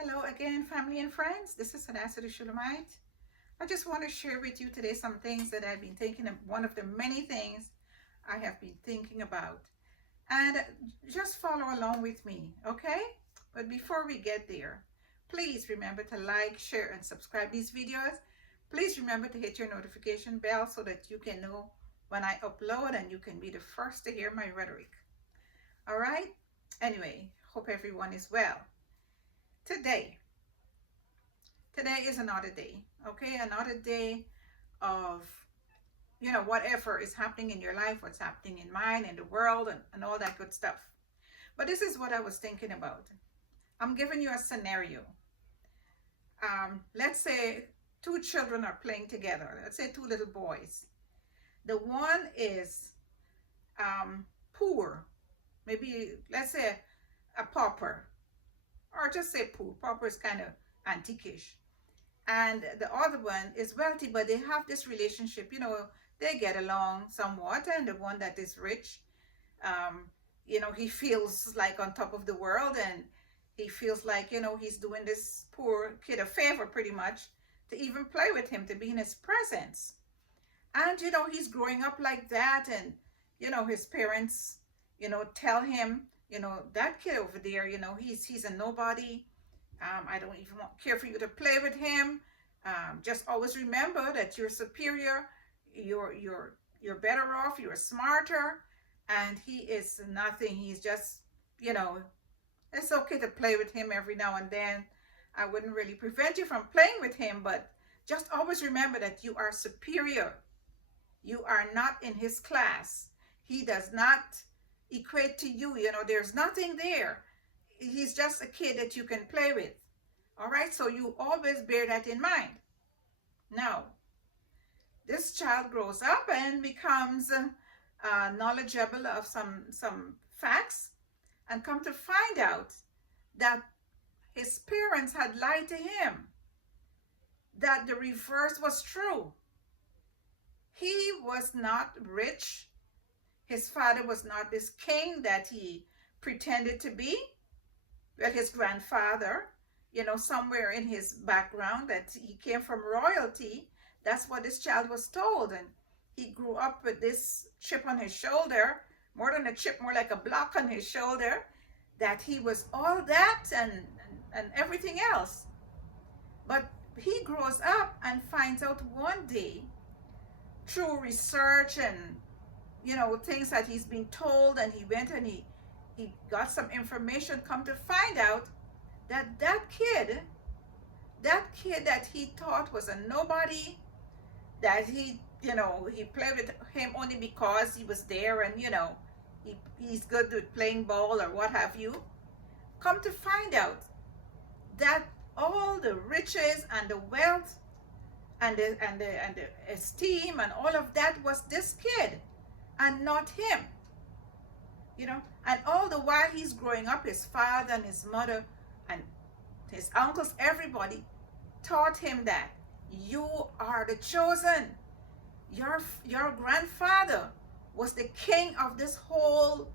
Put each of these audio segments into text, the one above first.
Hello again, family and friends. This is Hadasha Shulamite. I just want to share with you today some things that I've been thinking of, one of the many things I have been thinking about. And just follow along with me, okay? But before we get there, please remember to like, share, and subscribe these videos. Please remember to hit your notification bell so that you can know when I upload and you can be the first to hear my rhetoric. All right? Anyway, hope everyone is well. Today is another day, okay? Another day of, whatever is happening in your life, what's happening in mine, in the world, and all that good stuff. But this is what I was thinking about. I'm giving you a scenario. Let's say two children are playing together. Let's say two little boys. The one is poor. Maybe, let's say a pauper. Or just say poor. Pauper is kind of antiquish. And the other one is wealthy, but they have this relationship, they get along somewhat. And the one that is rich, he feels like on top of the world, and he feels like, he's doing this poor kid a favor pretty much to even play with him, to be in his presence. And, he's growing up like that. And, his parents, tell him, that kid over there, he's a nobody. I don't even care for you to play with him. Just always remember that you're superior. You're better off. You're smarter. And he is nothing. He's just, it's okay to play with him every now and then. I wouldn't really prevent you from playing with him, but just always remember that you are superior. You are not in his class. He does not equate to you. There's nothing there. He's just a kid that you can play with. All right, so you always bear that in mind. Now, this child grows up and becomes knowledgeable of some facts, and come to find out that his parents had lied to him, that the reverse was true. He was not rich. His father was not this king that he pretended to be. Well, his grandfather, somewhere in his background, that he came from royalty. That's what this child was told. And he grew up with this chip on his shoulder, more than a chip, more like a block on his shoulder, that he was all that and everything else. But he grows up and finds out one day, through research and things that he's been told, and he went and he got some information, come to find out that kid that he thought was a nobody, that he played with him only because he was there, and he's good with playing ball or what have you, come to find out that all the riches and the wealth and the esteem and all of that was this kid and not him. And all the while he's growing up, his father and his mother and his uncles, everybody taught him that you are the chosen. Your grandfather was the king of this whole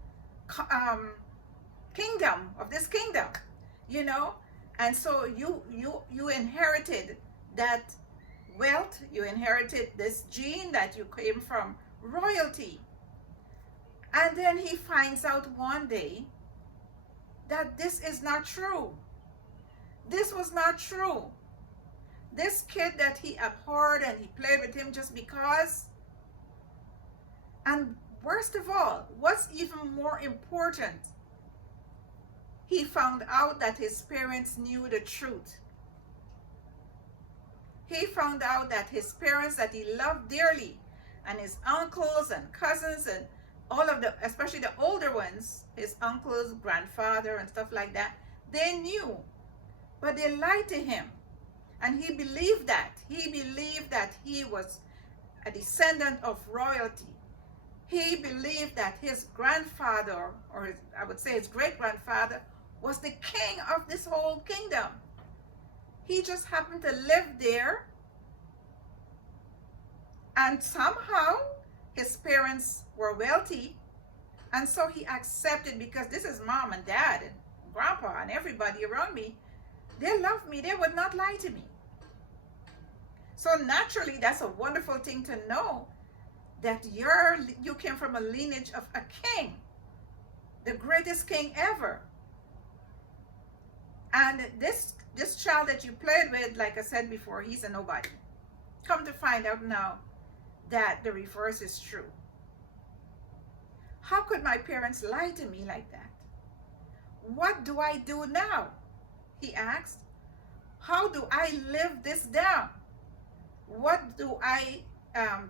kingdom, and so you inherited that wealth, you inherited this gene, that you came from royalty. And then he finds out one day that this is not true. This was not true. This kid that he abhorred and he played with him just because. And worst of all, what's even more important, he found out that his parents knew the truth. He found out that his parents that he loved dearly, and his uncles and cousins and all of the, especially the older ones, his uncles, grandfather and stuff like that, they knew, but they lied to him. And he believed that. He believed that he was a descendant of royalty. He believed that his grandfather, or I would say his great-grandfather, was the king of this whole kingdom. He just happened to live there, and somehow his parents were wealthy, and so he accepted, because this is mom and dad and grandpa and everybody around me. they love me, they would not lie to me. So naturally, that's a wonderful thing to know, that you came from a lineage of a king, the greatest king ever. And this child that you played with, like I said before, he's a nobody. Come to find out now that the reverse is true. How could my parents lie to me like that? What do I do now? He asked. How do I live this down? What do I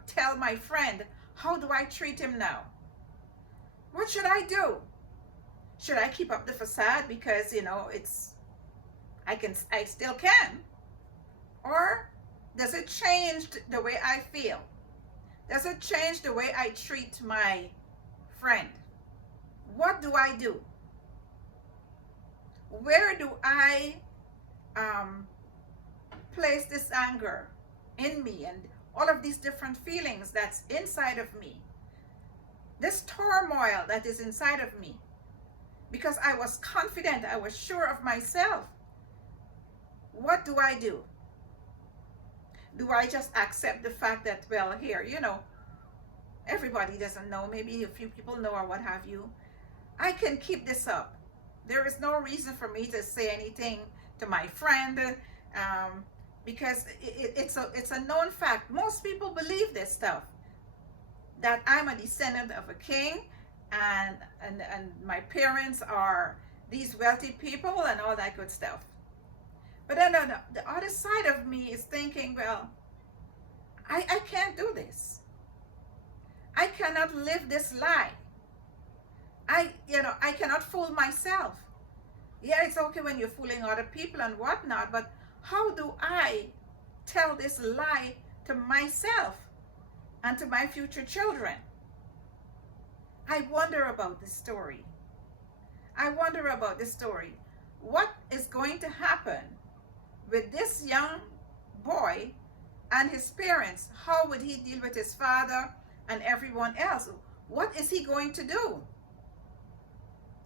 tell my friend? How do I treat him now? What should I do? Should I keep up the facade because, you know, I still can? Or does it change the way I feel? Does it change the way I treat my friend? What do I do? Where do I place this anger in me and all of these different feelings that's inside of me? This turmoil that is inside of me. Because I was confident, I was sure of myself. What do I do? Do I just accept the fact that, well, here, you know, everybody doesn't know, maybe a few people know or what have you. I can keep this up. There is no reason for me to say anything to my friend because it's a known fact. Most people believe this stuff, that I'm a descendant of a king and my parents are these wealthy people and all that good stuff. But then the other side of me is thinking, well, I can't do this. I cannot live this lie. I cannot fool myself. Yeah, it's okay when you're fooling other people and whatnot, but how do I tell this lie to myself and to my future children? I wonder about this story. I wonder about this story. What is going to happen with this young boy and his parents? How would he deal with his father and everyone else? What is he going to do?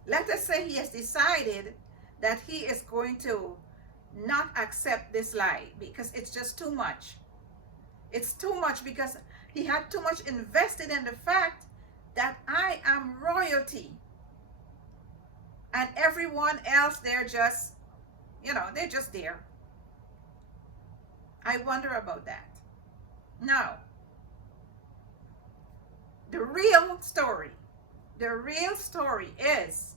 Let us say he has decided that he is going to not accept this lie because it's just too much. It's too much because he had too much invested in the fact that I am royalty. And everyone else, they're just, they're just there. I wonder about that. Now, the real story is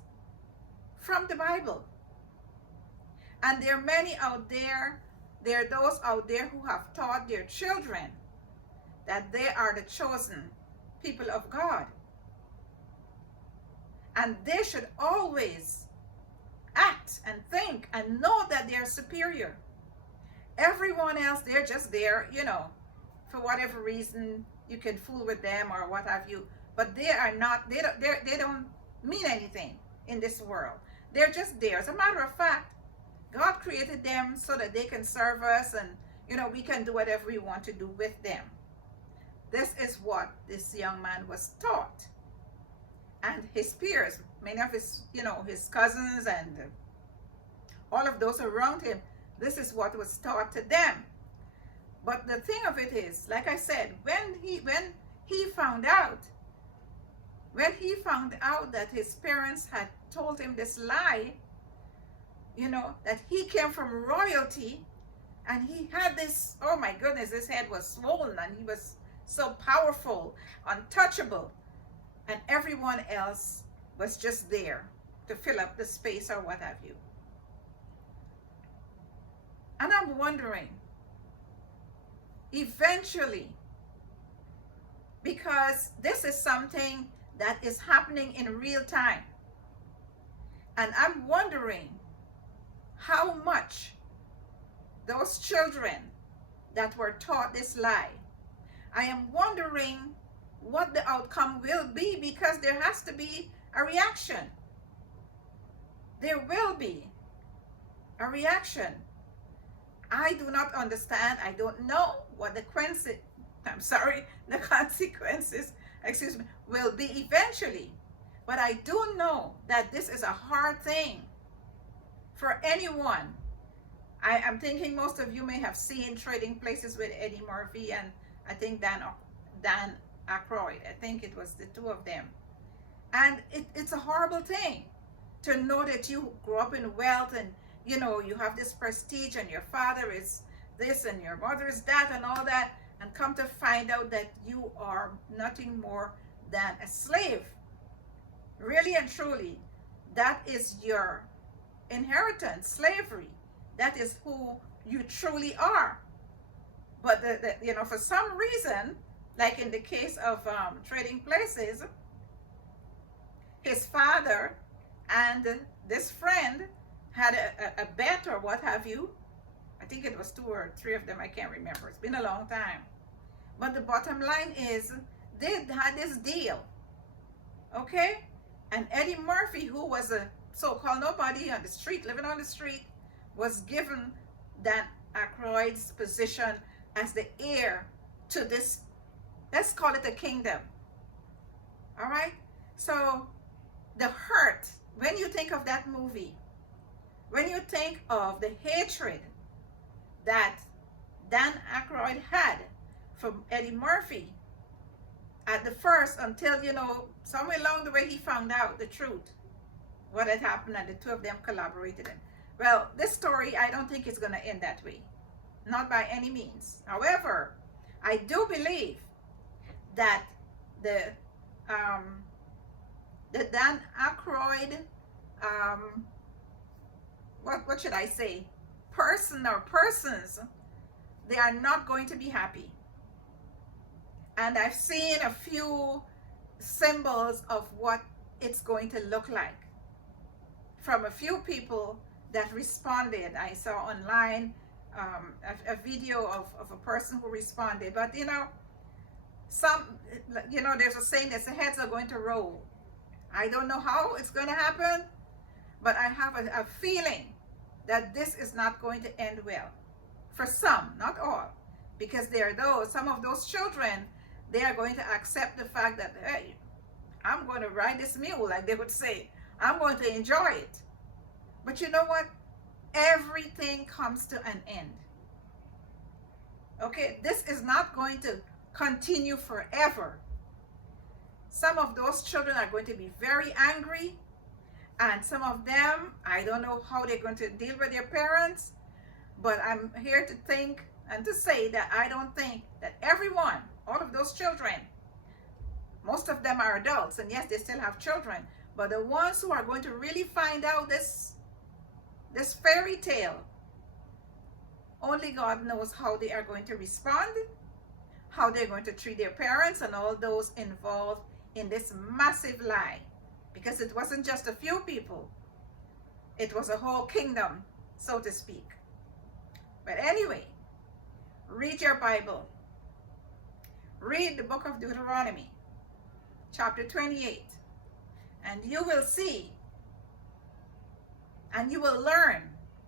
from the Bible. And there are many out there, there are those out there who have taught their children that they are the chosen people of God. And they should always act and think and know that they are superior. Everyone else, they're just there, for whatever reason, you can fool with them or what have you. But they are not, they don't mean anything in this world. They're just there. As a matter of fact, God created them so that they can serve us and, we can do whatever we want to do with them. This is what this young man was taught. And his peers, many of his, his cousins and all of those around him, this is what was taught to them. But the thing of it is, like I said, when he found out that his parents had told him this lie, that he came from royalty and he had this, oh my goodness, his head was swollen and he was so powerful, untouchable, and everyone else was just there to fill up the space or what have you. And I'm wondering, eventually, because this is something that is happening in real time, and I'm wondering how much those children that were taught this lie, I am wondering what the outcome will be, because there has to be a reaction. There will be a reaction. I do not understand. I don't know what the consequences, will be eventually. But I do know that this is a hard thing for anyone I'm thinking most of you may have seen Trading Places with Eddie Murphy and I think Dan Aykroyd. I think it was the two of them. And it's a horrible thing to know that you grew up in wealth and you have this prestige and your father is this and your mother is that and all that, and come to find out that you are nothing more than a slave. Really and truly, that is your inheritance, slavery. That is who you truly are. But for some reason, like in the case of Trading Places, his father and this friend had a bet or what have you. I think it was 2 or 3 of them. I can't remember. It's been a long time. But the bottom line is they had this deal. Okay? And Eddie Murphy, who was a so-called nobody on the street, living on the street, was given Dan Aykroyd's position as the heir to this, let's call it a kingdom. All right? So the hurt, when you think of that movie, when you think of the hatred that Dan Aykroyd had from Eddie Murphy at the first, until somewhere along the way he found out the truth, what had happened, and the two of them collaborated. Well, this story, I don't think it's going to end that way, not by any means. However, I do believe that the Dan Aykroyd, what should I say, person or persons, they are not going to be happy. And I've seen a few symbols of what it's going to look like from a few people that responded. I saw online a video of a person who responded. But there's a saying that the heads are going to roll. I don't know how it's going to happen, but I have a feeling that this is not going to end well. For some, not all. Because some of those children, they are going to accept the fact that, hey, I'm going to ride this mule, like they would say. I'm going to enjoy it. But you know what? Everything comes to an end. Okay? This is not going to continue forever. Some of those children are going to be very angry. And some of them, I don't know how they're going to deal with their parents. But I'm here to think and to say that I don't think that everyone, all of those children, most of them are adults, and yes, they still have children, but the ones who are going to really find out this fairy tale, only God knows how they are going to respond, how they're going to treat their parents and all those involved in this massive lie. Because it wasn't just a few people, it was a whole kingdom, so to speak. But anyway, read your Bible. Read the book of Deuteronomy, chapter 28, and you will see and you will learn,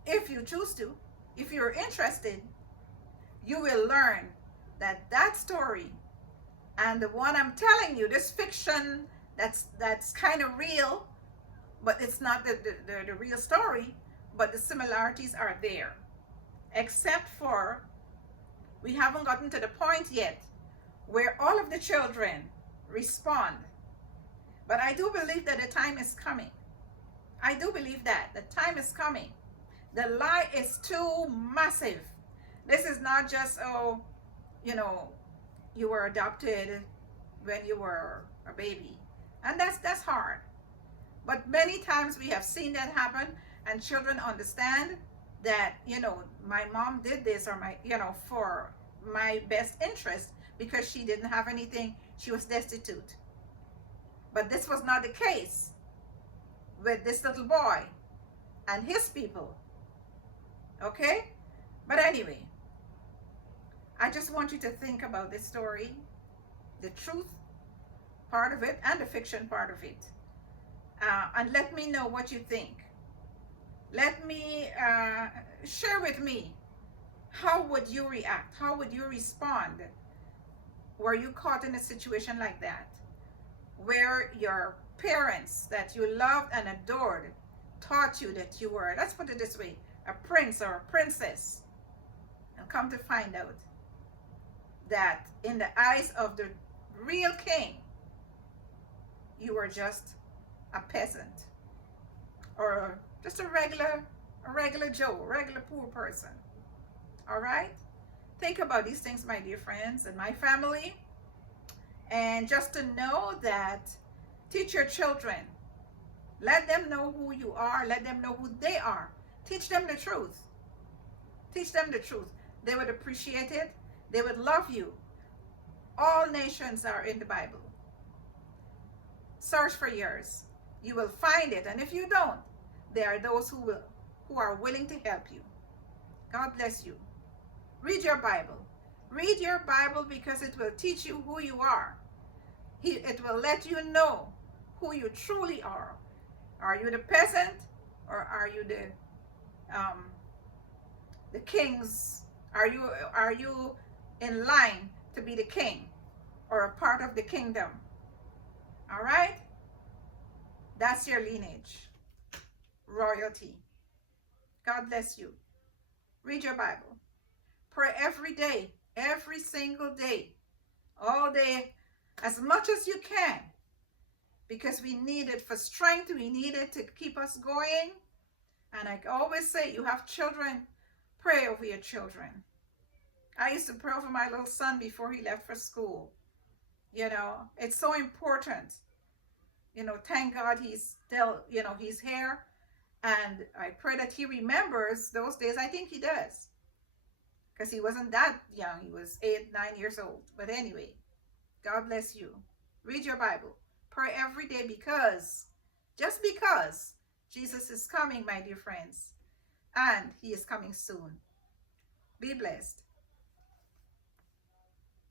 if you choose to, if you're interested, you will learn that that story and the one I'm telling you, this fiction that's kind of real, but it's not the real story, but the similarities are there. Except for, we haven't gotten to the point yet where all of the children respond. But I do believe that the time is coming. I do believe that the time is coming. The lie is too massive. This is not just, you were adopted when you were a baby. And that's hard. But many times we have seen that happen, and children understand that, my mom did this, or for my best interest, because she didn't have anything, she was destitute. But this was not the case with this little boy and his people. Okay? But anyway, I just want you to think about this story, the truth part of it and the fiction part of it. And let me know what you think. Let me share with me, how would you react? How would you respond? Were you caught in a situation like that, where your parents that you loved and adored taught you that you were, let's put it this way, a prince or a princess, and come to find out that in the eyes of the real king, you were just a peasant, or just a regular Joe, a regular poor person. All right? Think about these things, my dear friends and my family. And just to know that, teach your children. Let them know who you are. Let them know who they are. Teach them the truth. Teach them the truth. They would appreciate it. They would love you. All nations are in the Bible. Search for yours. You will find it. And if you don't, there are those who are willing to help you. God bless you. Read your Bible. Read your Bible because it will teach you who you are. It will let you know who you truly are. Are you the peasant, or are you the king's? Are you in line to be the king or a part of the kingdom? All right? That's your lineage. Royalty. God bless you. Read your Bible. Pray every day, every single day, all day, as much as you can, because we need it for strength. We need it to keep us going. And I always say, you have children, pray over your children. I used to pray over my little son before he left for school. You know, it's so important. You know, thank God he's still, you know, he's here. And I pray that he remembers those days. I think he does, because he wasn't that young. He was 8, 9 years old. But anyway, God bless you. Read your Bible. Pray every day, because, just because, Jesus is coming, my dear friends. And he is coming soon. Be blessed.